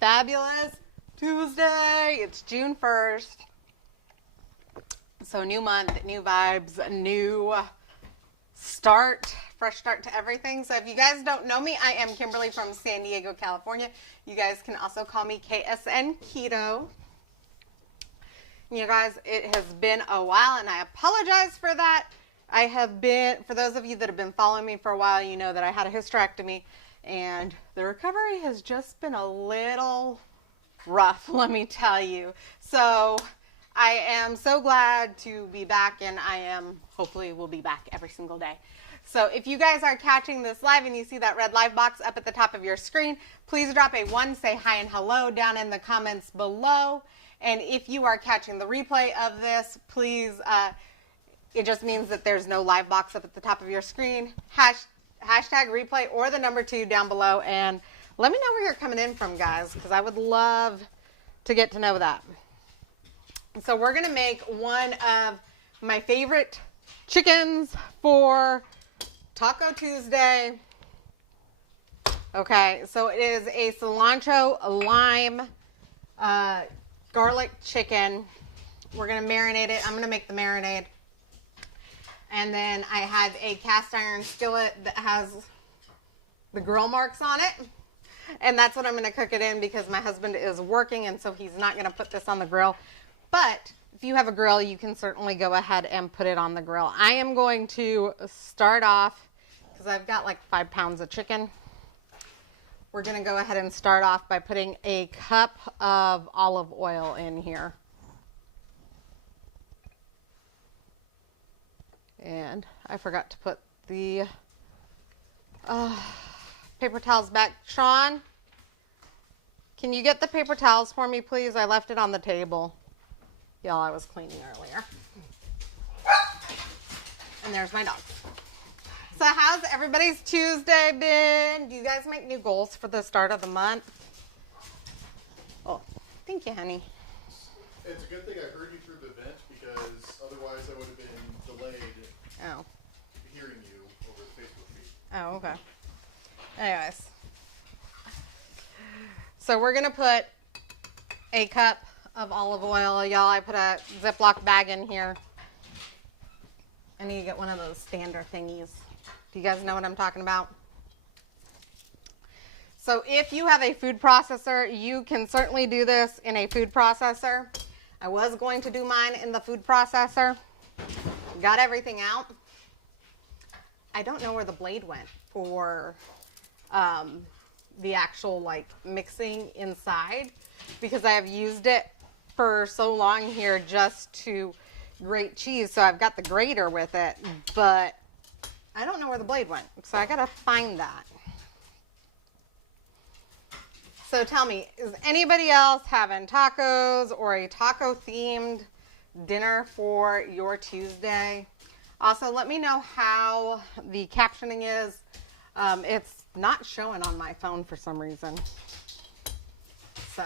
Fabulous Tuesday. It's June 1st. So new month, new vibes, new start, fresh start to everything. So if you guys don't know me, I am Kimberly from San Diego, California. You guys can also call me KSN Keto. You guys, it has been a while and I apologize for that. I have been, for those of you that have been following me for a while, you know that I had a hysterectomy and the recovery has just been a little rough, let me tell you. So I am so glad to be back, and hopefully will be back every single day. So if you guys are catching this live and you see that red live box up at the top of your screen, please drop a 1, say hi and hello down in the comments below. And if you are catching the replay of this, please, it just means that there's no live box up at the top of your screen. Hashtag replay or the number 2 down below, and let me know where you're coming in from, guys, because I would love to get to know that. So we're going to make one of my favorite chickens for Taco Tuesday. Okay, so it is a cilantro lime garlic chicken. We're going to marinate it. I'm going to make the marinade. And then I have a cast iron skillet that has the grill marks on it. And that's what I'm going to cook it in because my husband is working and so he's not going to put this on the grill. But if you have a grill, you can certainly go ahead and put it on the grill. I am going to start off, because I've got like 5 pounds of chicken. We're going to go ahead and start off by putting a cup of olive oil in here. And I forgot to put the paper towels back. Sean, can you get the paper towels for me, please? I left it on the table. Y'all, I was cleaning earlier. And there's my dog. So how's everybody's Tuesday been? Do you guys make new goals for the start of the month? Oh, thank you, honey. It's a good thing I heard you through the vent because otherwise I would have been delayed hearing you over the Facebook feed. Oh, okay. Anyways. So we're going to put a cup of olive oil. Y'all, I put a Ziploc bag in here. I need to get one of those standard thingies. Do you guys know what I'm talking about? So if you have a food processor, you can certainly do this in a food processor. I was going to do mine in the food processor. Got everything out. I don't know where the blade went for the actual like mixing inside because I have used it for so long here just to grate cheese. So I've got the grater with it, but I don't know where the blade went. So I got to find that. So tell me, is anybody else having tacos or a taco themed dinner for your Tuesday? Also, let me know how the captioning is. It's not showing on my phone for some reason. So,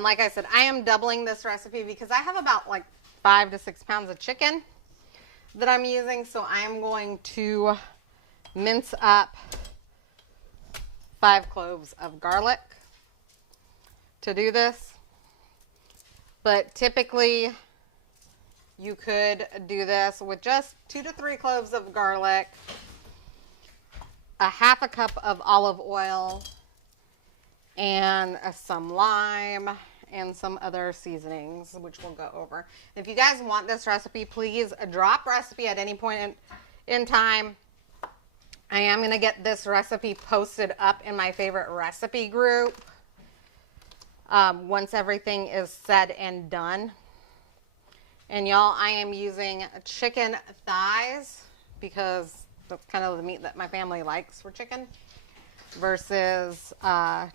like I said, I am doubling this recipe because I have about like 5 to 6 pounds of chicken that I'm using. So I am going to mince up 5 cloves of garlic to do this. But typically you could do this with just 2 to 3 cloves of garlic, a half a cup of olive oil, and some lime and some other seasonings, which we'll go over. If you guys want this recipe, please drop recipe at any point in time. I am going to get this recipe posted up in my favorite recipe group once everything is said and done. And y'all, I am using chicken thighs because that's kind of the meat that my family likes for chicken versus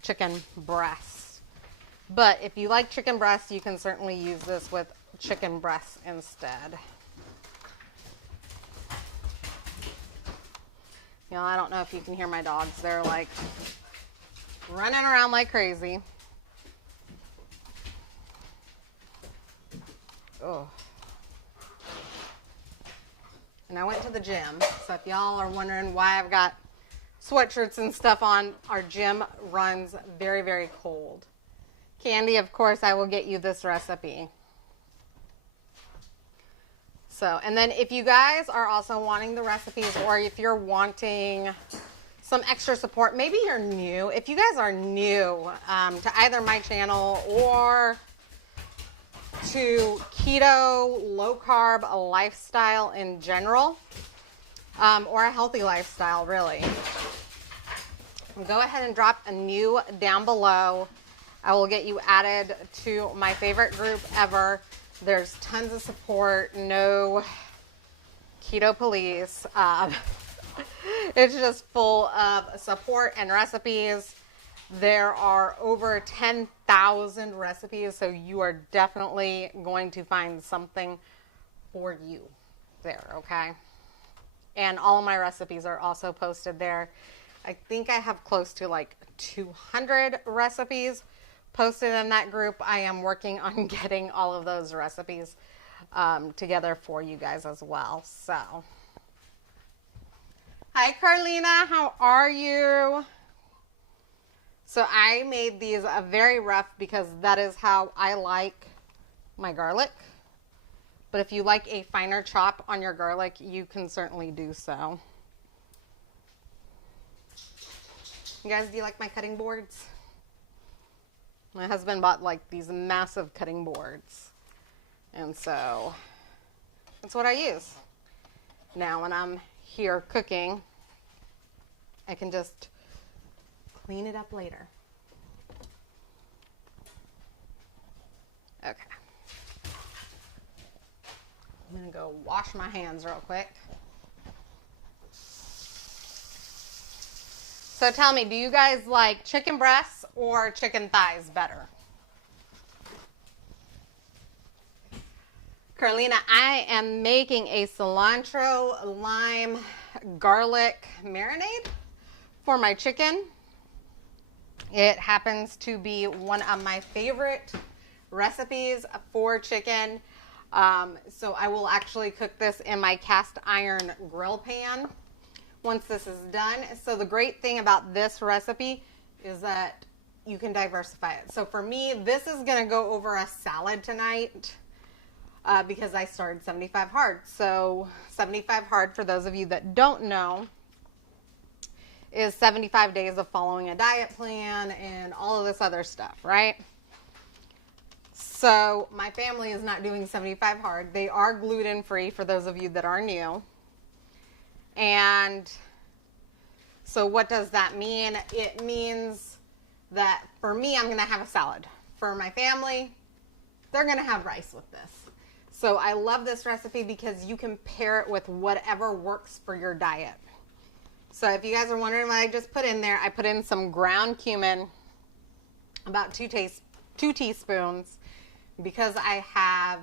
chicken breast. But if you like chicken breast, you can certainly use this with chicken breast instead. You know, I don't know if you can hear my dogs. They're like running around like crazy. Oh. And I went to the gym. So if y'all are wondering why I've got sweatshirts and stuff on. Our gym runs very, very cold. Candy, of course, I will get you this recipe. So, and then if you guys are also wanting the recipes, or if you're wanting some extra support, maybe you're new. If you guys are new to either my channel or to keto, low carb lifestyle in general, or a healthy lifestyle, really, go ahead and drop a new down below. I will get you added to my favorite group ever. There's tons of support, no keto police. It's just full of support and recipes. There are over 10,000 recipes, so you are definitely going to find something for you there, okay? And all of my recipes are also posted there. I think I have close to like 200 recipes posted in that group. I am working on getting all of those recipes together for you guys as well. So, hi Carlina, how are you? So I made these very rough because that is how I like my garlic. But if you like a finer chop on your garlic, you can certainly do so. You guys, do you like my cutting boards? My husband bought like these massive cutting boards. And so that's what I use. Now when I'm here cooking, I can just clean it up later. Okay. I'm gonna go wash my hands real quick. So tell me, do you guys like chicken breasts or chicken thighs better? Carlina, I am making a cilantro, lime, garlic marinade for my chicken. It happens to be one of my favorite recipes for chicken. So I will actually cook this in my cast iron grill pan once this is done. So the great thing about this recipe is that you can diversify it. So for me, this is gonna go over a salad tonight because I started 75 hard. So 75 hard, for those of you that don't know, is 75 days of following a diet plan and all of this other stuff, right? So my family is not doing 75 hard. They are gluten free, for those of you that are new. And so what does that mean? It means that for me, I'm going to have a salad. For my family, they're going to have rice with this. So I love this recipe because you can pair it with whatever works for your diet. So if you guys are wondering what I just put in there, I put in some ground cumin, about 2 teaspoons, because I have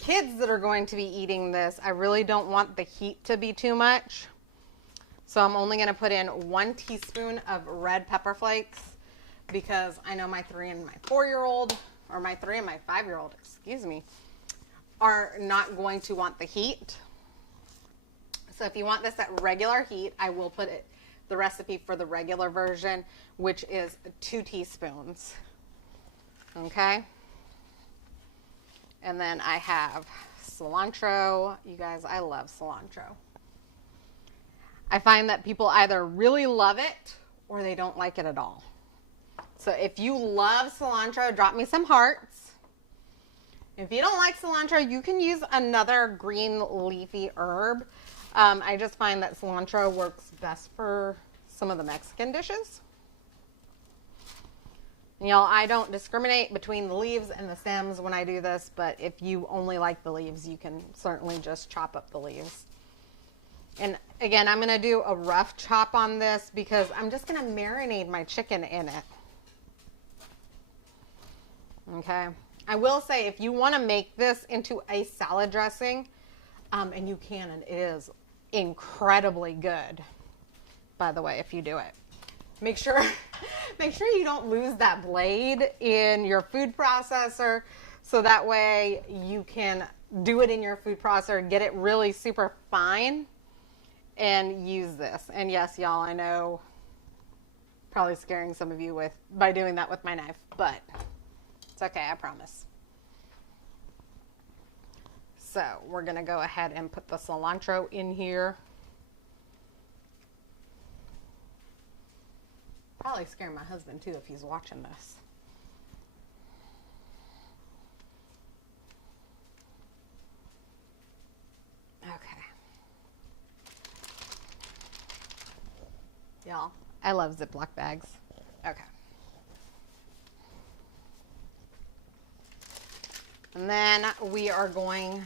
kids that are going to be eating this. I really don't want the heat to be too much. So I'm only going to put in 1 teaspoon of red pepper flakes because I know my 3 and my 4-year-old, or my 3 and my 5-year-old, excuse me, are not going to want the heat. So if you want this at regular heat, I will put the recipe for the regular version, which is 2 teaspoons. Okay. And then I have cilantro. You guys, I love cilantro. I find that people either really love it or they don't like it at all. So if you love cilantro, drop me some hearts. If you don't like cilantro, you can use another green leafy herb. I just find that cilantro works best for some of the Mexican dishes. Y'all, I don't discriminate between the leaves and the stems when I do this, but if you only like the leaves, you can certainly just chop up the leaves. And again, I'm going to do a rough chop on this because I'm just going to marinate my chicken in it. Okay. I will say, if you want to make this into a salad dressing, and you can, and it is incredibly good, by the way, if you do it. Make sure you don't lose that blade in your food processor, so that way you can do it in your food processor, get it really super fine, and use this. And yes, y'all, I know, probably scaring some of you by doing that with my knife, but it's okay, I promise. So we're gonna go ahead and put the cilantro in here. Probably scare my husband too if he's watching this. Okay. Y'all, I love Ziploc bags. Okay. And then we are going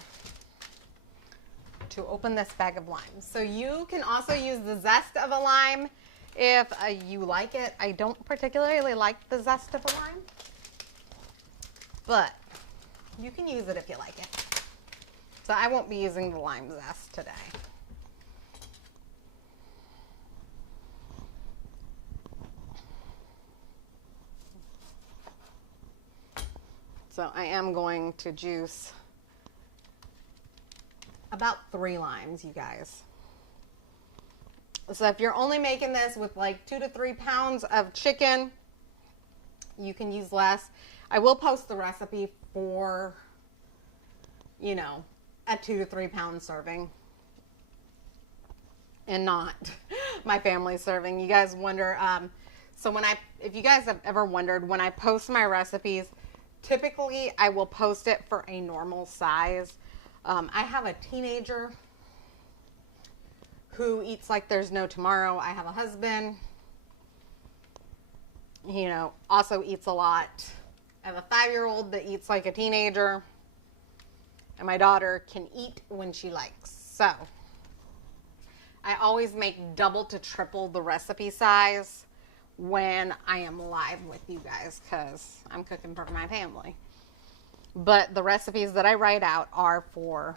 to open this bag of limes. So you can also use the zest of a lime if you like it. I don't particularly like the zest of a lime, but you can use it if you like it. So I won't be using the lime zest today. So I am going to juice about 3 limes, you guys. So if you're only making this with like 2 to 3 pounds of chicken, you can use less. I will post the recipe for, you know, a 2 to 3 pound serving and not my family serving. You guys wonder, so if you guys have ever wondered, when I post my recipes, typically I will post it for a normal size. I have a teenager who eats like there's no tomorrow. I have a husband, you know, also eats a lot. I have a 5-year-old that eats like a teenager, and my daughter can eat when she likes. So I always make double to triple the recipe size when I am live with you guys because I'm cooking for my family. But the recipes that I write out are for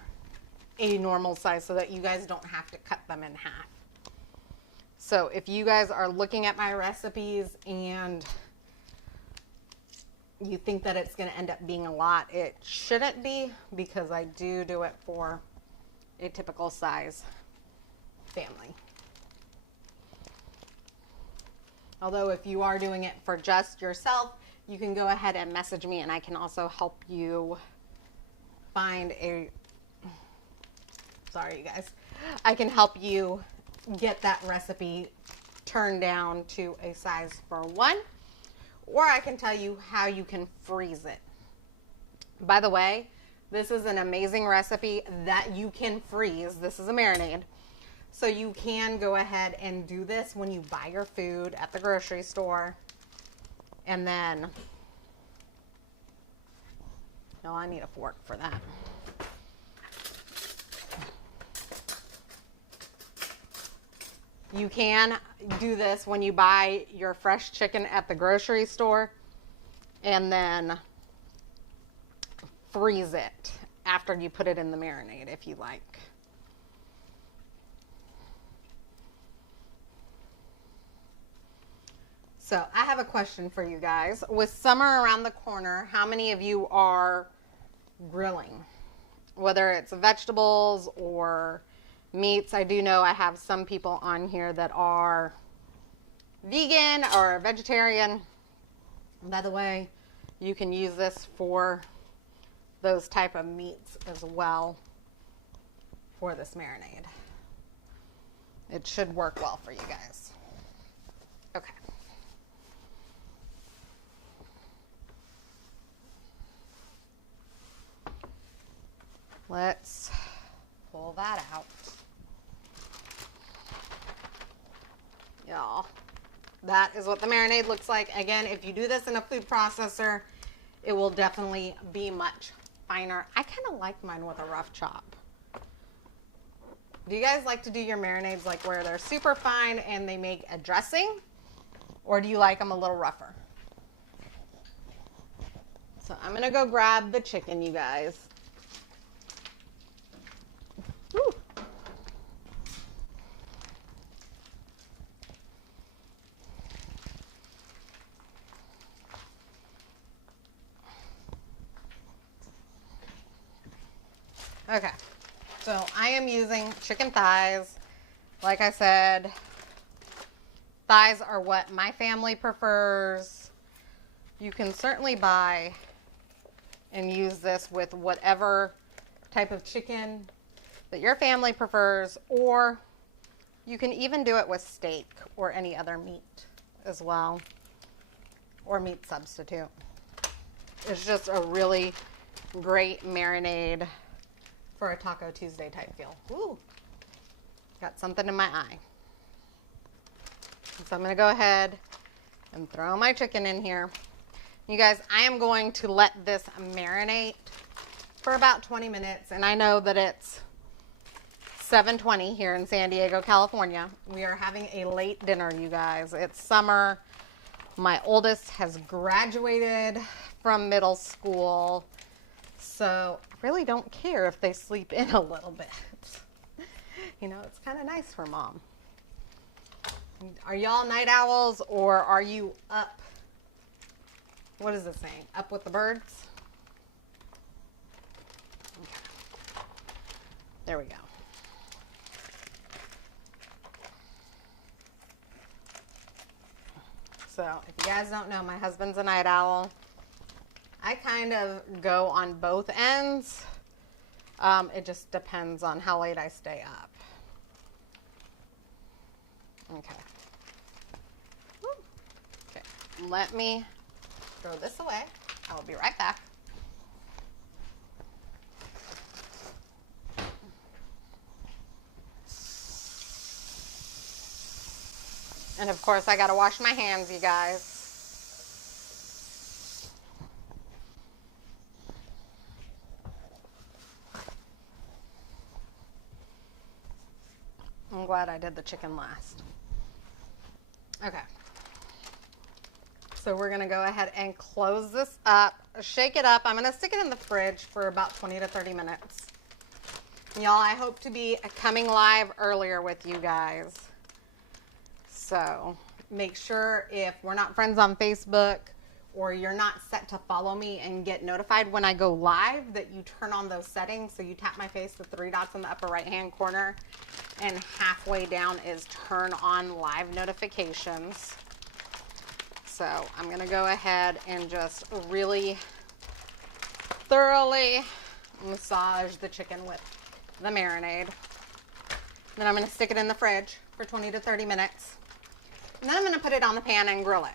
a normal size so that you guys don't have to cut them in half. So if you guys are looking at my recipes and you think that it's going to end up being a lot, it shouldn't be, because I do it for a typical size family. Although if you are doing it for just yourself, you can go ahead and message me and I can also help you find sorry you guys, I can help you get that recipe turned down to a size for 1, or I can tell you how you can freeze it. By the way, this is an amazing recipe that you can freeze. This is a marinade. So you can go ahead and do this when you buy your food at the grocery store. And then, no, I need a fork for that. You can do this when you buy your fresh chicken at the grocery store and then freeze it after you put it in the marinade if you like. So I have a question for you guys. With summer around the corner, how many of you are grilling? Whether it's vegetables or meats. I do know I have some people on here that are vegan or vegetarian. By the way, you can use this for those type of meats as well for this marinade. It should work well for you guys. Okay. Let's pull that out. Y'all, that is what the marinade looks like. Again, if you do this in a food processor, it will definitely be much finer. I kind of like mine with a rough chop. Do you guys like to do your marinades like where they're super fine and they make a dressing? Or do you like them a little rougher? So I'm going to go grab the chicken, you guys. Woo. Okay, so I am using chicken thighs. Like I said, thighs are what my family prefers. You can certainly buy and use this with whatever type of chicken that your family prefers, or you can even do it with steak or any other meat as well, or meat substitute. It's just a really great marinade for a Taco Tuesday type feel. Ooh, got something in my eye. So I'm gonna go ahead and throw my chicken in here. You guys, I am going to let this marinate for about 20 minutes, and I know that it's 7:20 here in San Diego, California. We are having a late dinner, you guys. It's summer. My oldest has graduated from middle school, so I really don't care if they sleep in a little bit. You know, it's kind of nice for mom. Are y'all night owls, or are you up? What is it saying? Up with the birds? Okay. There we go. So, if you guys don't know, my husband's a night owl. I kind of go on both ends. It just depends on how late I stay up. Okay. Woo. Okay. Let me throw this away. I will be right back. And of course, I gotta wash my hands, you guys. I'm glad I did the chicken last. Okay. So we're gonna go ahead and close this up, shake it up. I'm gonna stick it in the fridge for about 20 to 30 minutes. Y'all, I hope to be coming live earlier with you guys. So make sure, if we're not friends on Facebook or you're not set to follow me and get notified when I go live, that you turn on those settings. So you tap my face, the 3 dots in the upper right hand corner, and halfway down is turn on live notifications. So I'm gonna go ahead and just really thoroughly massage the chicken with the marinade. Then I'm gonna stick it in the fridge for 20 to 30 minutes. And then I'm gonna put it on the pan and grill it.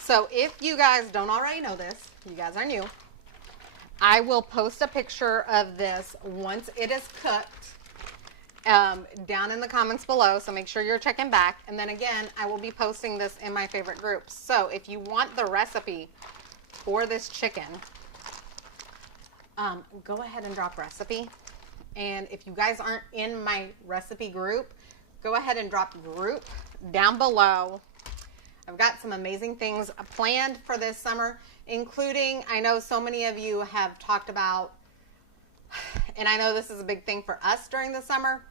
So if you guys don't already know this, you guys are new, I will post a picture of this once it is cooked down in the comments below. So make sure you're checking back. And then again, I will be posting this in my favorite groups. So if you want the recipe for this chicken, go ahead and drop recipe. And if you guys aren't in my recipe group, go ahead and drop group down below. I've got some amazing things planned for this summer, including, I know so many of you have talked about, and I know this is a big thing for us during the summer,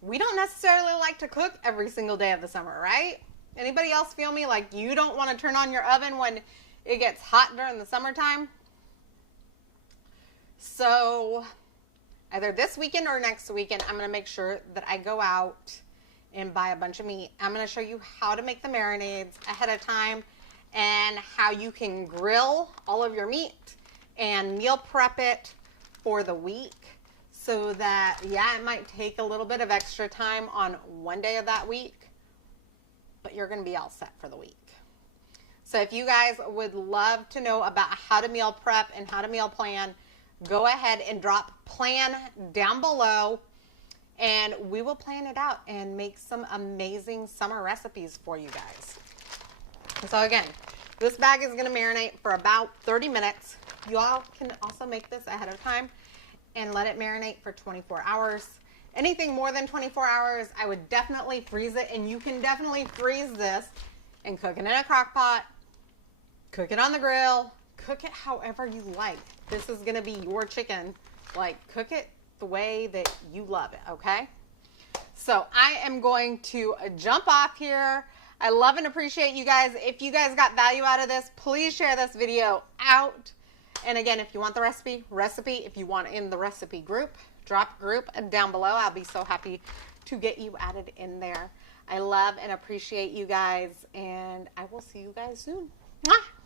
we don't necessarily like to cook every single day of the summer, right? Anybody else feel me? Like you don't want to turn on your oven when it gets hot during the summertime? So either this weekend or next weekend, I'm going to make sure that I go out and buy a bunch of meat. I'm going to show you how to make the marinades ahead of time and how you can grill all of your meat and meal prep it for the week, so that, yeah, it might take a little bit of extra time on one day of that week, but you're going to be all set for the week. So if you guys would love to know about how to meal prep and how to meal plan, go ahead and drop plan down below, and we will plan it out and make some amazing summer recipes for you guys. So again, this bag is going to marinate for about 30 minutes. You all can also make this ahead of time and let it marinate for 24 hours. Anything more than 24 hours, I would definitely freeze it, and you can definitely freeze this and cook it in a crock pot, cook it on the grill, cook it however you like. This is going to be your chicken. Like, cook it the way that you love it, okay? So I am going to jump off here. I love and appreciate you guys. If you guys got value out of this, please share this video out. And again, if you want the recipe, if you want in the recipe group, drop group down below. I'll be so happy to get you added in there. I love and appreciate you guys, and I will see you guys soon. Mwah!